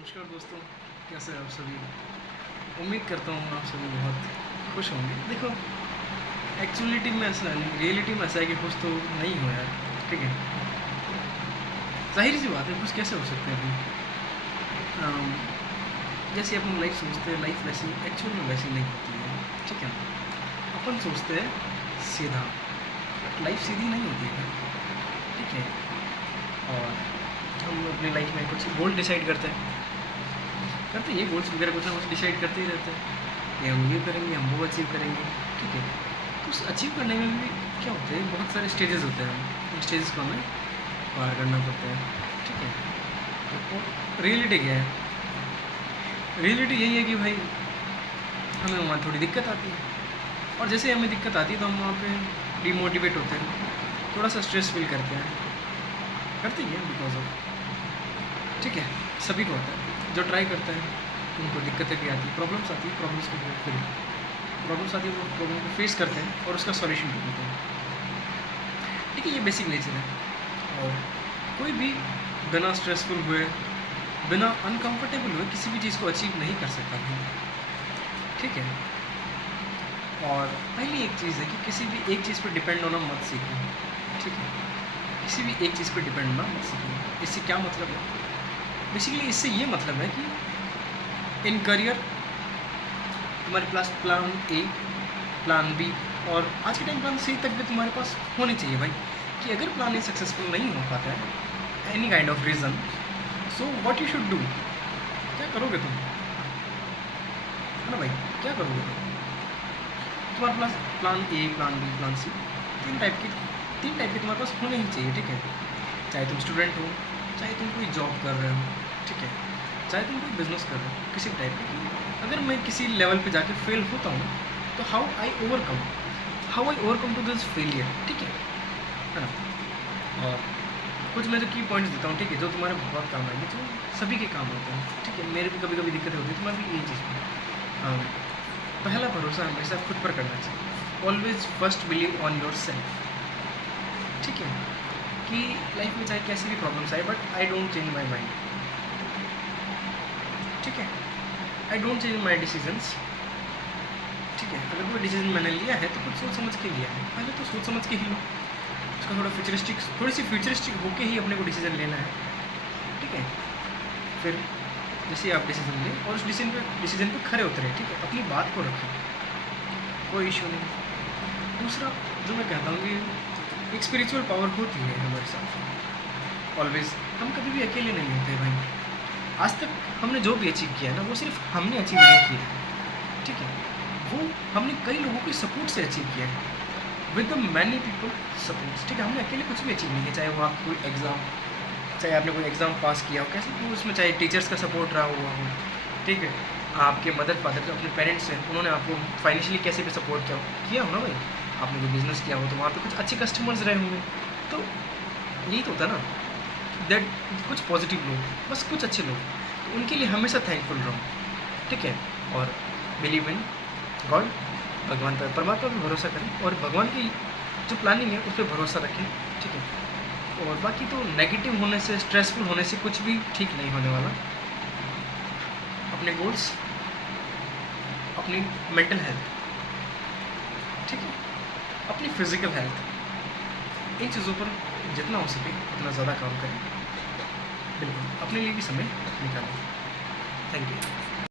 नमस्कार दोस्तों, कैसे हैं आप सभी। उम्मीद करता हूँ आप सभी बहुत खुश होंगे। देखो, एक्चुअलिटी में ऐसा नहीं, रियलिटी में ऐसा है कि खुश तो नहीं हो यार। ठीक है, जाहिर सी बात है, खुश कैसे हो सकते हैं भाई। जैसे अपन लाइफ सोचते हैं, लाइफ वैसी एक्चुअल में वैसी नहीं होती है। ठीक है, अपन सोचते हैं सीधा, बट लाइफ सीधी नहीं होती है। ठीक है, और हम अपनी लाइफ में कुछ गोल डिसाइड करते ये गोल्स वगैरह कुछ ना कुछ डिसाइड करते ही रहते हैं कि हम ये करेंगे, हम वो अचीव करेंगे। ठीक है, तो उस अचीव करने में भी क्या होते हैं, बहुत सारे स्टेजेस होते हैं। उन स्टेजेस को हमें पार करना पड़ता है। ठीक है, तो रियलिटी क्या है? रियलिटी यही है कि भाई हमें वहाँ थोड़ी दिक्कत आती है, और जैसे हमें दिक्कत आती है तो हम वहाँ पे डिमोटिवेट होते हैं, थोड़ा सा स्ट्रेस फील करते ही हैं बिकॉज ऑफ। ठीक है, सभी को आता है, जो ट्राई करता है उनको दिक्कतें भी आती है, प्रॉब्लम्स आती है, प्रॉब्लम्स आती है, वो प्रॉब्लम को फेस करते हैं और उसका सॉल्यूशन ढूंढते हैं। ठीक है, ये बेसिक नेचर है, और कोई भी बिना स्ट्रेसफुल हुए, बिना अनकंफर्टेबल हुए किसी भी चीज़ को अचीव नहीं कर सकता है। ठीक है, और पहली एक चीज़ है कि किसी भी एक चीज़ पर डिपेंड होना मत सीखो। ठीक है, किसी भी एक चीज़ पर डिपेंड होना मत सीखो। इससे क्या मतलब है? बेसिकली इससे ये मतलब है कि इन करियर तुम्हारे पास प्लान ए, प्लान बी और आज के टाइम प्लान सी तक भी तुम्हारे पास होनी चाहिए भाई। कि अगर प्लान ए सक्सेसफुल नहीं हो पाता है, any kind of reason, so what you should do, क्या करोगे तुम? है ना भाई, क्या करोगे तुम? तुम्हारे पास plan A, plan B, plan C, तीन टाइप के तुम्हारे पास होने ही चाहिए। ठीक है, चाहे तुम स्टूडेंट हो, चाहे तुम कोई जॉब कर रहे हो, ठीक है, चाहे तुम कोई बिजनेस कर रहे हो, किसी टाइप की। अगर मैं किसी लेवल पे जाके फेल होता हूँ तो how I overcome to this failure. ठीक है ना। और कुछ मैं जो की पॉइंट्स देता हूँ, ठीक है, जो तुम्हारे बहुत काम आएंगे, जो सभी के काम होते हैं। ठीक है, मेरे भी कभी कभी दिक्कतें होती है, तुम्हारी भी यही चीज़ पर। पहला भरोसा हमेशा खुद पर करना चाहिए। Always first believe on your self. ठीक है, कि लाइफ में चाहे कैसी भी प्रॉब्लम्स आए, but I don't change my mind. ठीक है, I don't change my decisions. ठीक है, अगर कोई डिसीजन मैंने लिया है तो कुछ सोच समझ के लिया है, पहले तो सोच समझ के ही लो। उसका थोड़ी सी फ्यूचरिस्टिक होके ही अपने को डिसीजन लेना है। ठीक है, फिर जैसे आप डिसीजन लें और उस डिसीजन पे खड़े उतरे। ठीक है, अपनी बात को रखें, कोई इशू नहीं। दूसरा जो मैं कहता हूँ कि एक स्पिरिचुअल पावर होती है हमारे साथ ऑलवेज। हम कभी भी अकेले नहीं होते भाई। आज तक हमने जो भी अचीव किया है ना, वो सिर्फ हमने अचीव नहीं किया है। ठीक है, वो हमने कई लोगों के सपोर्ट से अचीव किया है, with the many people support. ठीक है, हमने अकेले कुछ भी अचीव नहीं किया, चाहे वो आपको कोई एग्ज़ाम, चाहे आपने कोई एग्ज़ाम पास किया हो, कैसे भी उसमें, चाहे टीचर्स का सपोर्ट रहा हुआ हो। ठीक है, आपके मदर फादर जो अपने पेरेंट्स हैं, उन्होंने आपको फाइनेंशियली कैसे भी सपोर्ट किया हो ना भाई। आपने कोई बिज़नेस किया हो तो वहाँ पे कुछ अच्छे कस्टमर्स रहे होंगे, तो यही तो होता है ना, दैट कुछ पॉजिटिव लोग, बस कुछ अच्छे लोग, तो उनके लिए हमेशा थैंकफुल रहो। ठीक है, और बिलीव इन गॉड, भगवान पर, परमात्मा पर भरोसा करें, और भगवान की जो प्लानिंग है उस पर भरोसा रखें। ठीक है, और बाकी तो नेगेटिव होने से, स्ट्रेसफुल होने से कुछ भी ठीक नहीं होने वाला। अपने गोल्स, अपनी मेंटल हेल्थ, ठीक है, अपनी फिज़िकल हेल्थ, इन चीज़ों पर जितना हो सके उतना ज़्यादा काम करें। बिल्कुल, अपने लिए भी समय निकालें। Thank you.